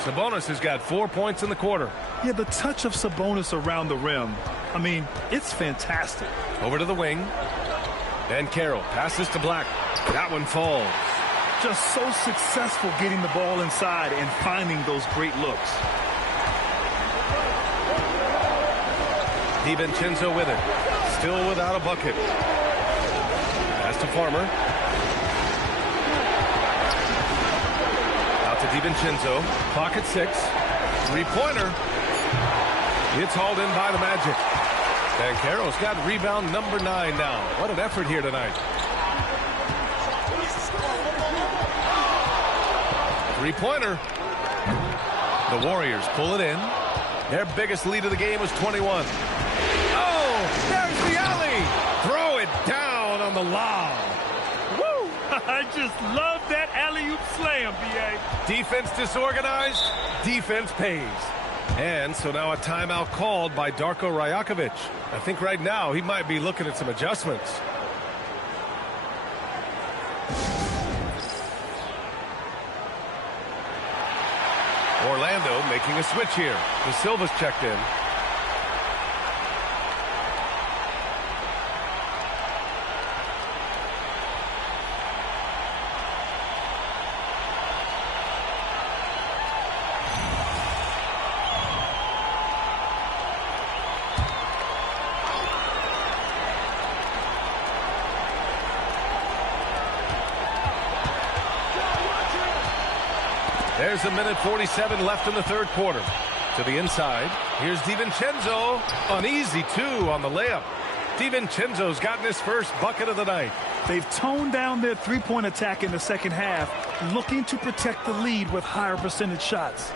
Sabonis has got 4 points in the quarter. Yeah, the touch of Sabonis around the rim. I mean, it's fantastic. Over to the wing. And Carroll passes to Black. That one falls. Just so successful getting the ball inside and finding those great looks. DiVincenzo with it. Still without a bucket. Pass to Farmer. Out to DiVincenzo. Clock at 6. Three-pointer. It's hauled in by the Magic. And Carroll's got rebound number 9 now. What an effort here tonight. Three-pointer. The Warriors pull it in. Their biggest lead of the game was 21. Oh, there's the alley. Throw it down on the lob. Woo! I just love that alley-oop slam, B.A. Defense disorganized, defense pays. And so now a timeout called by Darko Rajakovic. I think right now he might be looking at some adjustments. Orlando making a switch here. De Silva's checked in. There's a minute 47 left in the third quarter. To the inside. Here's DiVincenzo. An easy 2 on the layup. DiVincenzo's gotten his first bucket of the night. They've toned down their three-point attack in the second half, looking to protect the lead with higher percentage shots.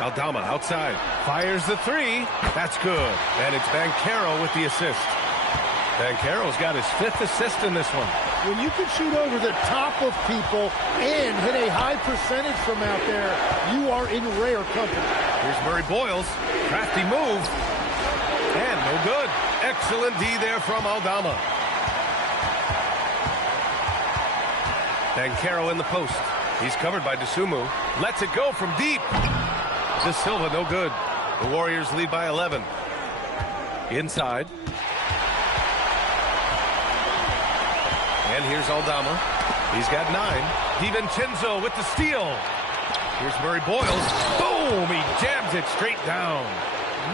Aldama outside. Fires the 3. That's good. And it's Banchero with the assist. Banchero's got his 5th assist in this one. When you can shoot over the top of people and hit a high percentage from out there, you are in rare company. Here's Murray Boyles. Crafty move. And no good. Excellent D there from Aldama. Banchero in the post. He's covered by DeSumo. Lets it go from deep. De Silva, no good. The Warriors lead by 11. Inside. And here's Aldama. He's got 9. DiVincenzo with the steal. Here's Murray Boyles. Boom! He jams it straight down.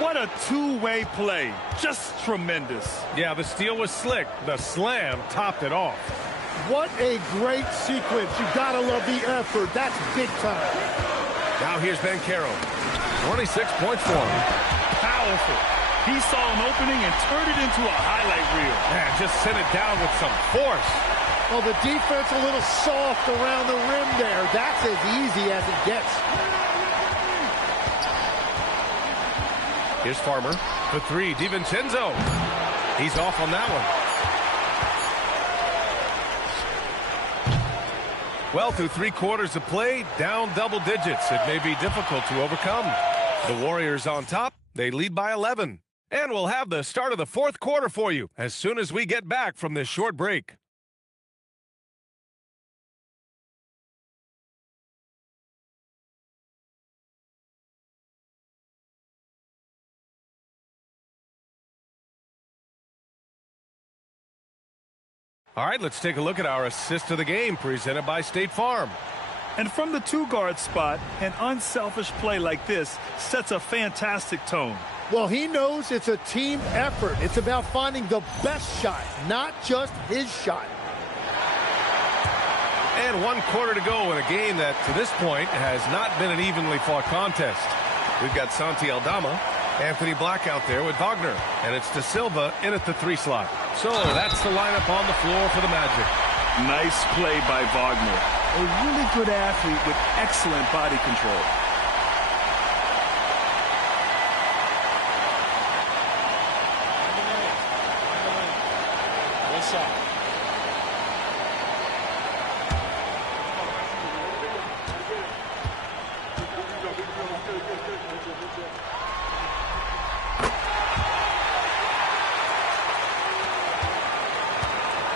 What a two-way play. Just tremendous. Yeah, the steal was slick. The slam topped it off. What a great sequence. You gotta love the effort. That's big time. Now here's Banchero. 26 points for him. Powerful. He saw an opening and turned it into a highlight reel. Man, just sent it down with some force. Well, the defense a little soft around the rim there. That's as easy as it gets. Here's Farmer. For 3, DiVincenzo. He's off on that one. Well, through 3 quarters of play, down double digits. It may be difficult to overcome. The Warriors on top. They lead by 11. And we'll have the start of the 4th quarter for you as soon as we get back from this short break. All right, let's take a look at our assist of the game presented by State Farm. And from the 2-guard spot, an unselfish play like this sets a fantastic tone. Well, he knows it's a team effort. It's about finding the best shot, not just his shot. And 1 quarter to go in a game that, to this point, has not been an evenly fought contest. We've got Santi Aldama, Anthony Black out there with Wagner, and it's De Silva in at the 3 slot. So that's the lineup on the floor for the Magic. Nice play by Wagner. A really good athlete with excellent body control. One shot.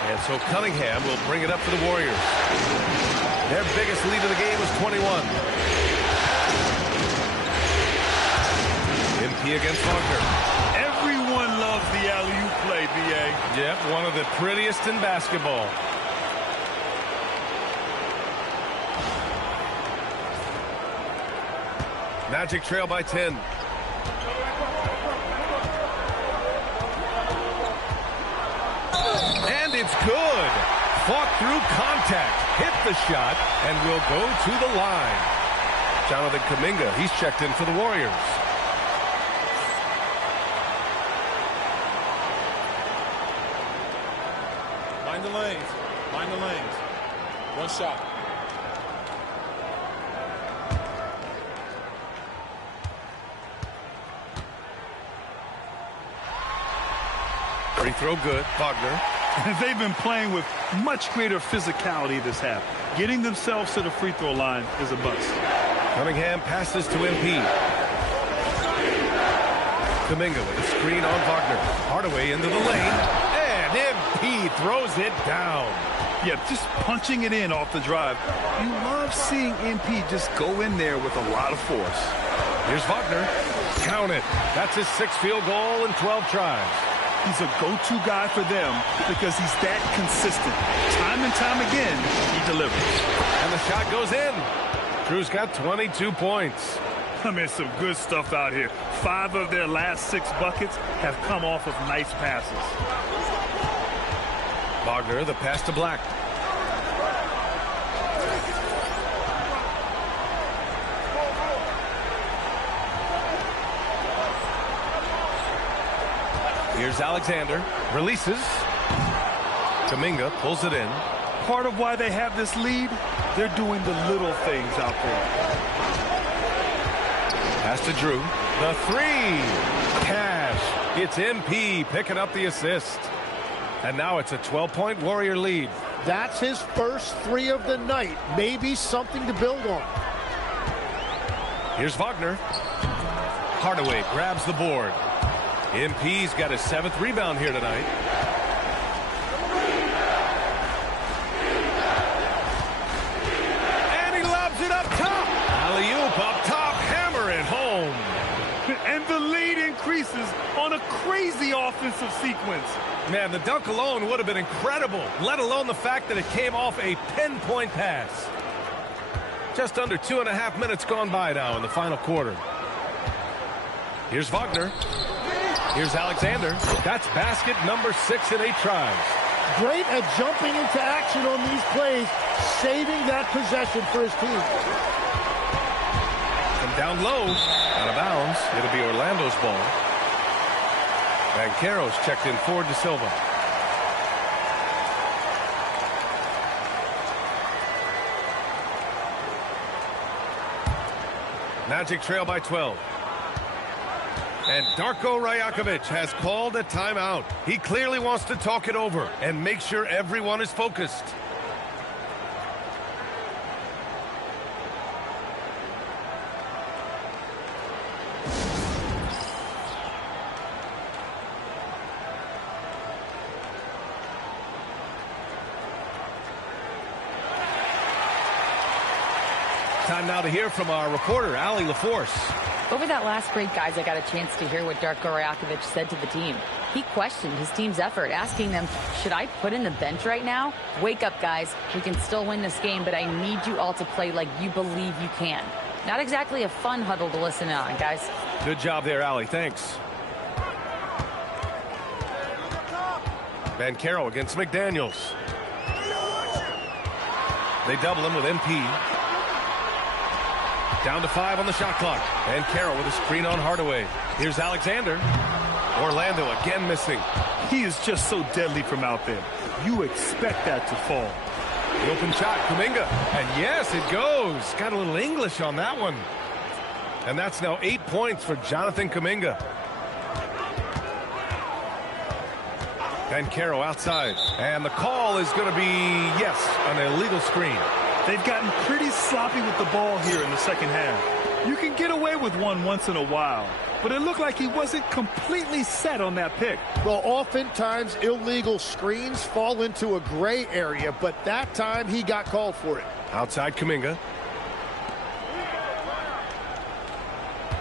And so Cunningham will bring it up for the Warriors. Their biggest lead of the game was 21. MP against Wagner. Everyone loves the alley-oop play, B.A. Yep, one of the prettiest in basketball. Magic trail by 10. And it's good. Fought through contact, hit the shot, and will go to the line. Jonathan Kuminga, he's checked in for the Warriors. Mind the lanes. Mind the lanes. One shot. Free throw good. Wagner. They've been playing with much greater physicality this half. Getting themselves to the free throw line is a bust. Cunningham passes to MP. Kuminga with a screen on Wagner. Hardaway into the lane. And MP throws it down. Yeah, just punching it in off the drive. You love seeing MP just go in there with a lot of force. Here's Wagner. Count it. That's his 6th field goal in 12 tries. He's a go-to guy for them because he's that consistent. Time and time again, he delivers. And the shot goes in. Drew's got 22 points. I mean, some good stuff out here. 5 of their last 6 buckets have come off of nice passes. Wagner, the pass to Black. Here's Alexander. Releases. Kuminga pulls it in. Part of why they have this lead, they're doing the little things out there. Pass to Drew. The three. Cash. It's MP picking up the assist. And now it's a 12-point Warrior lead. That's his first 3 of the night. Maybe something to build on. Here's Wagner. Hardaway grabs the board. MP's got his 7th rebound here tonight. And he lobs it up top. Alley-oop up top. Hammer it home. And the lead increases on a crazy offensive sequence. Man, the dunk alone would have been incredible, let alone the fact that it came off a pinpoint pass. Just under 2.5 minutes gone by now in the final quarter. Here's Wagner. Here's Alexander. That's basket number 6 in 8 tries. Great at jumping into action on these plays, saving that possession for his team. From down low, out of bounds, it'll be Orlando's ball. Banchero's checked in for De Silva. Magic trail by 12. And Darko Rajakovic has called a timeout. He clearly wants to talk it over and make sure everyone is focused. Time now to hear from our reporter, Allie LaForce. Over that last break, guys, I got a chance to hear what Darko Rajakovic said to the team. He questioned his team's effort, asking them, should I put in the bench right now? Wake up, guys. We can still win this game, but I need you all to play like you believe you can. Not exactly a fun huddle to listen on, guys. Good job there, Allie. Thanks. Banchero against McDaniels. They double him with MP. Down to 5 on the shot clock. And Carroll with a screen on Hardaway. Here's Alexander. Orlando again missing. He is just so deadly from out there. You expect that to fall. The open shot, Kuminga. And yes, it goes. Got a little English on that one. And that's now 8 points for Jonathan Kuminga. Banchero outside. And the call is going to be, yes, an illegal screen. They've gotten pretty sloppy with the ball here in the second half. You can get away with one once in a while, but it looked like he wasn't completely set on that pick. Well, oftentimes illegal screens fall into a gray area, but that time he got called for it. Outside Kuminga.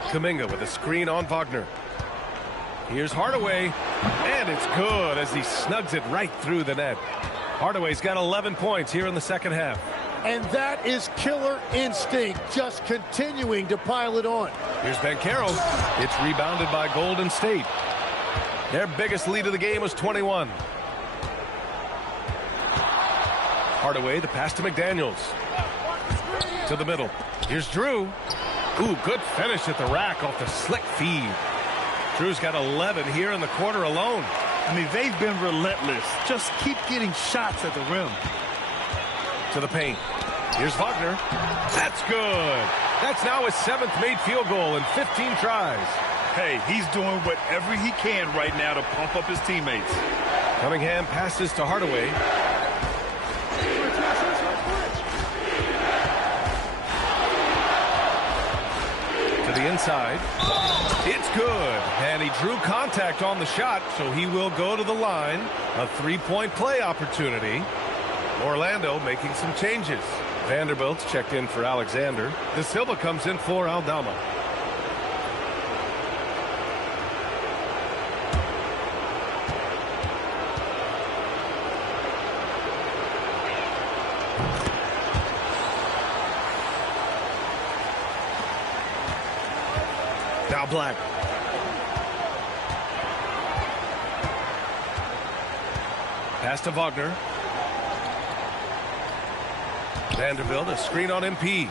Kuminga with a screen on Wagner. Here's Hardaway, and it's good as he snugs it right through the net. Hardaway's got 11 points here in the second half. And that is killer instinct, just continuing to pile it on. Here's Banchero. It's rebounded by Golden State. Their biggest lead of the game was 21. Hardaway, the pass to McDaniels. To the middle. Here's Drew. Ooh, good finish at the rack off the slick feed. Drew's got 11 here in the quarter alone. I mean, they've been relentless. Just keep getting shots at the rim. To the paint. Here's Wagner. That's good. That's now his 7th made field goal in 15 tries. Hey, he's doing whatever he can right now to pump up his teammates. Cunningham passes to Hardaway. To the inside. It's good. And he drew contact on the shot, so he will go to the line. A 3-point play opportunity. Orlando making some changes. Vanderbilt's checked in for Alexander. De Silva comes in for Aldama. Now Black. Pass to Wagner. Vanderbilt, a screen on MP.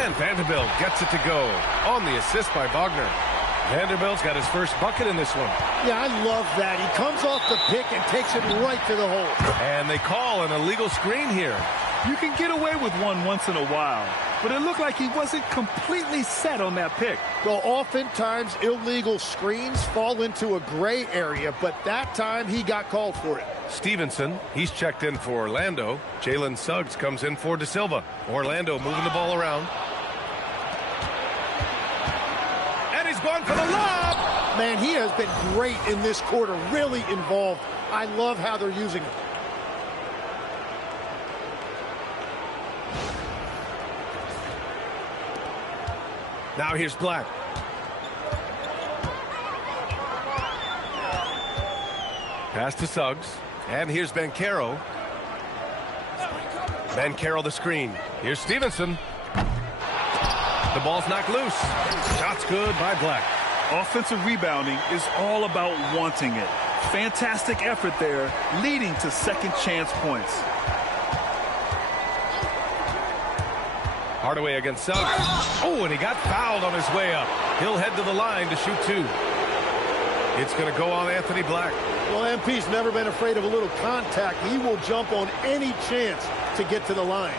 And Vanderbilt gets it to go on the assist by Wagner. Vanderbilt's got his first bucket in this one. Yeah, I love that. He comes off the pick and takes it right to the hole. And they call an illegal screen here. You can get away with one once in a while, but it looked like he wasn't completely set on that pick. Well, oftentimes illegal screens fall into a gray area, but that time he got called for it. Stevenson, he's checked in for Orlando. Jalen Suggs comes in for De Silva. Orlando moving the ball around. And he's going for the lob! Man, he has been great in this quarter, really involved. I love how they're using him. Now here's Black. Pass to Suggs. And here's Banchero. Banchero the screen. Here's Stevenson. The ball's knocked loose. Shot's good by Black. Offensive rebounding is all about wanting it. Fantastic effort there, leading to second chance points. Hardaway against Suggs. Oh, and he got fouled on his way up. He'll head to the line to shoot two. It's going to go on Anthony Black. Well, MP's never been afraid of a little contact. He will jump on any chance to get to the line.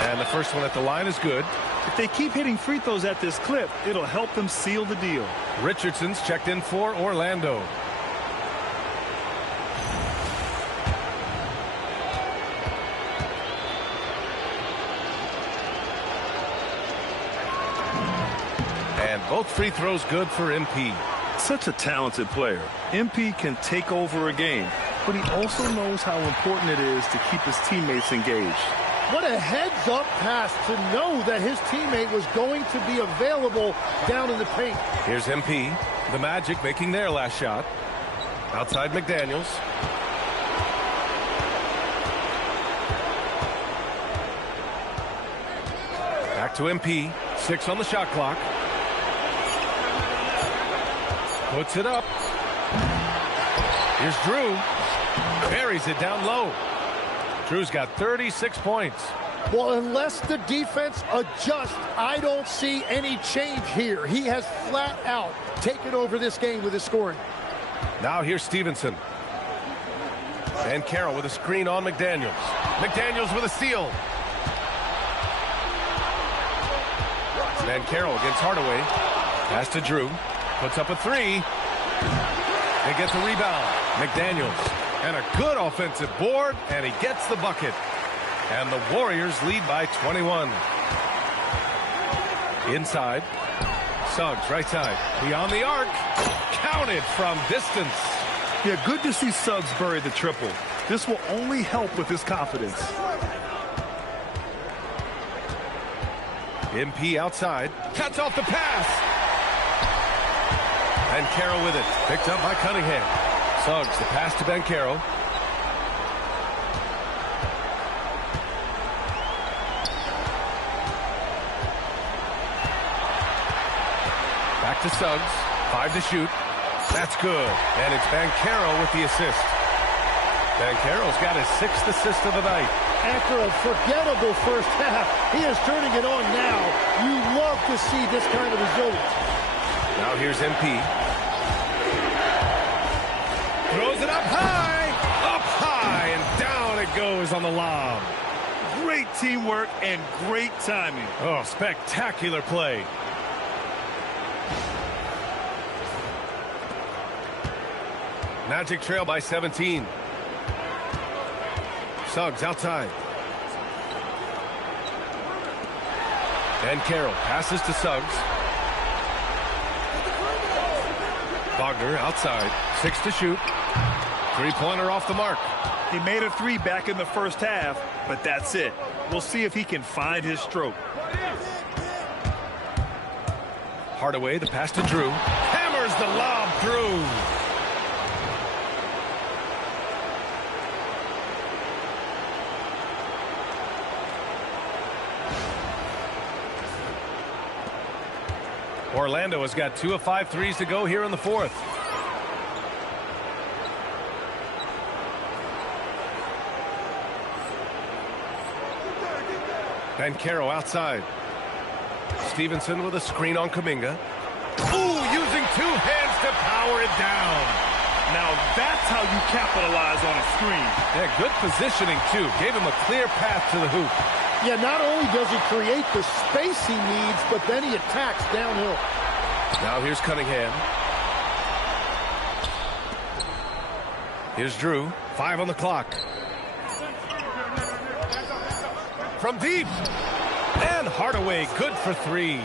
And the first one at the line is good. If they keep hitting free throws at this clip, it'll help them seal the deal. Richardson's checked in for Orlando. And both free throws good for MP. Such a talented player. MP can take over a game, but he also knows how important it is to keep his teammates engaged. What a heads-up pass to know that his teammate was going to be available down in the paint. Here's MP. The Magic making their last shot. Outside McDaniels. Back to MP. 6 on the shot clock. Puts it up. Here's Drew. Buries it down low. Drew's got 36 points. Well, unless the defense adjusts, I don't see any change here. He has flat out taken over this game with his scoring. Now here's Stevenson. And Carroll with a screen on McDaniels. McDaniels with a steal. And Carroll against Hardaway. Pass to Drew. Puts up a three. They get the rebound. McDaniels. And a good offensive board, and he gets the bucket. And the Warriors lead by 21. Inside. Suggs, right side. Beyond the arc. Counted from distance. Yeah, good to see Suggs bury the triple. This will only help with his confidence. MP outside. Cuts off the pass. And Carroll with it. Picked up by Cunningham. Suggs, the pass to Banchero. Back to Suggs. 5 to shoot. That's good. And it's Banchero with the assist. Banchero's got his 6th assist of the night. After a forgettable first half, he is turning it on now. You love to see this kind of resilience. Now here's MP. Throws it up high, and down it goes on the lob. Great teamwork and great timing. Oh, spectacular play. Magic trail by 17. Suggs outside. And Carroll passes to Suggs. Wagner outside. 6 to shoot. Three-pointer off the mark. He made a 3 back in the first half, but that's it. We'll see if he can find his stroke. Hardaway, the pass to Drew. Hammers the lob through. Orlando has got 2 of 5 threes to go here in the fourth. Banchero outside. Stevenson with a screen on Kuminga. Ooh, using 2 hands to power it down. Now that's how you capitalize on a screen. Yeah, good positioning, too. Gave him a clear path to the hoop. Yeah, not only does he create the space he needs, but then he attacks downhill. Now here's Cunningham. Here's Drew. 5 on the clock. From deep. And Hardaway, good for 3.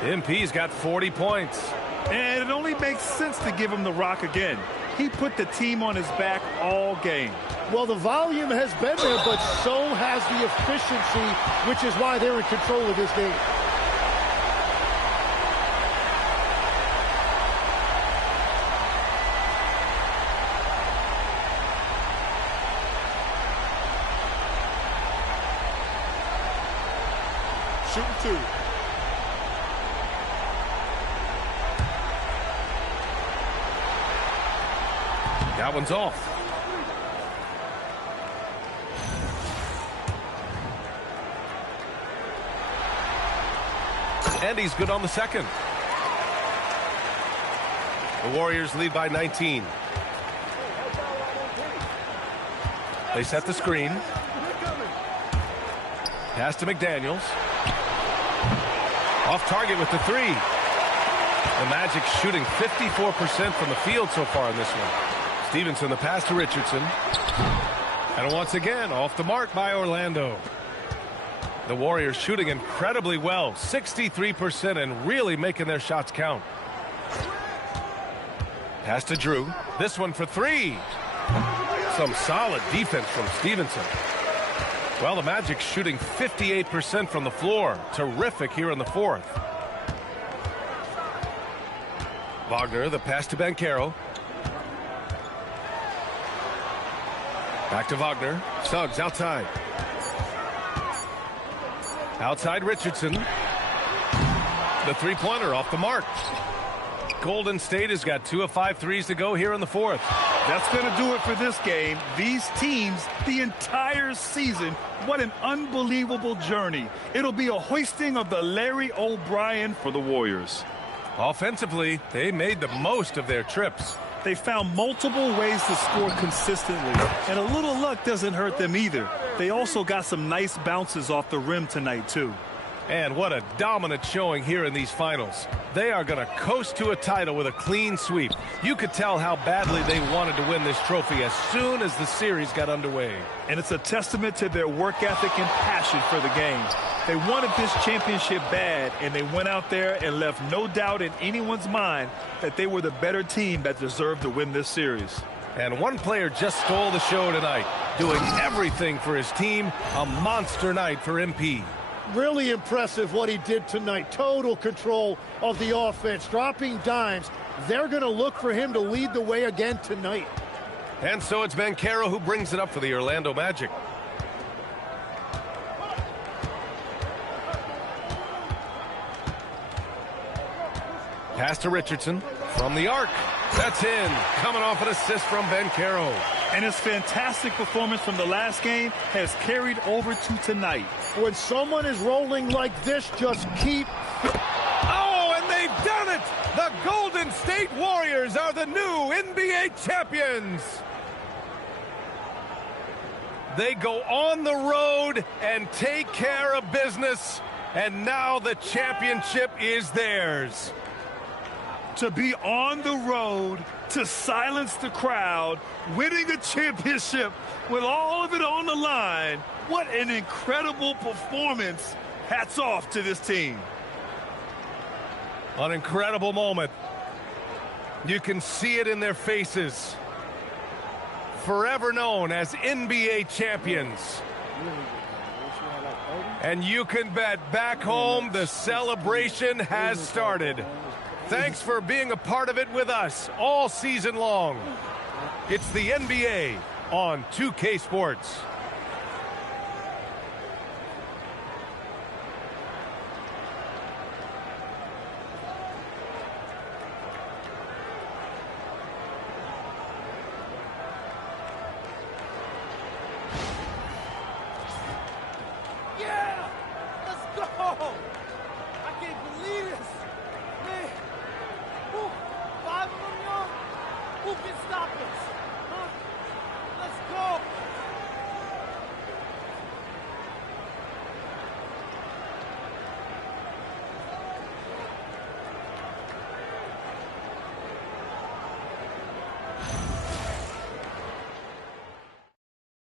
MP's got 40 points. And it only makes sense to give him the rock again. He put the team on his back all game. Well, the volume has been there, but so has the efficiency, which is why they're in control of this game. Shooting 2. That one's off. And he's good on the second. The Warriors lead by 19. They set the screen. Pass to McDaniels. Off target with the 3. The Magic shooting 54% from the field so far in this one. Stevenson, the pass to Richardson. And once again, off the mark by Orlando. The Warriors shooting incredibly well, 63%, and really making their shots count. Pass to Drew. This one for 3. Some solid defense from Stevenson. Well, the Magic shooting 58% from the floor. Terrific here in the fourth. Wagner, the pass to Banchero. Back to Wagner. Suggs outside. Outside Richardson. The three-pointer off the mark. Golden State has got 2 of 5 threes to go here in the fourth. That's going to do it for this game. These teams, the entire season, what an unbelievable journey. It'll be a hoisting of the Larry O'Brien for the Warriors. Offensively, they made the most of their trips. They found multiple ways to score consistently, and a little luck doesn't hurt them either. They also got some nice bounces off the rim tonight, too. And what a dominant showing here in these finals. They are going to coast to a title with a clean sweep. You could tell how badly they wanted to win this trophy as soon as the series got underway. And it's a testament to their work ethic and passion for the game. They wanted this championship bad, and they went out there and left no doubt in anyone's mind that they were the better team that deserved to win this series. And one player just stole the show tonight, doing everything for his team. A monster night for MP. Really impressive what he did tonight. Total control of the offense, dropping dimes. They're going to look for him to lead the way again tonight. And so it's Banchero who brings it up for the Orlando Magic. Pass to Richardson from the arc. That's in. Coming off an assist from Banchero. And his fantastic performance from the last game has carried over to tonight. When someone is rolling like this, just keep... Oh, and they've done it! The Golden State Warriors are the new NBA champions! They go on the road and take care of business, and now the championship is theirs. To be on the road, to silence the crowd, winning a championship with all of it on the line. What an incredible performance. Hats off to this team. An incredible moment. You can see it in their faces. Forever known as NBA champions. And you can bet back home the celebration has started. Thanks for being a part of it with us all season long. It's the NBA on 2K Sports.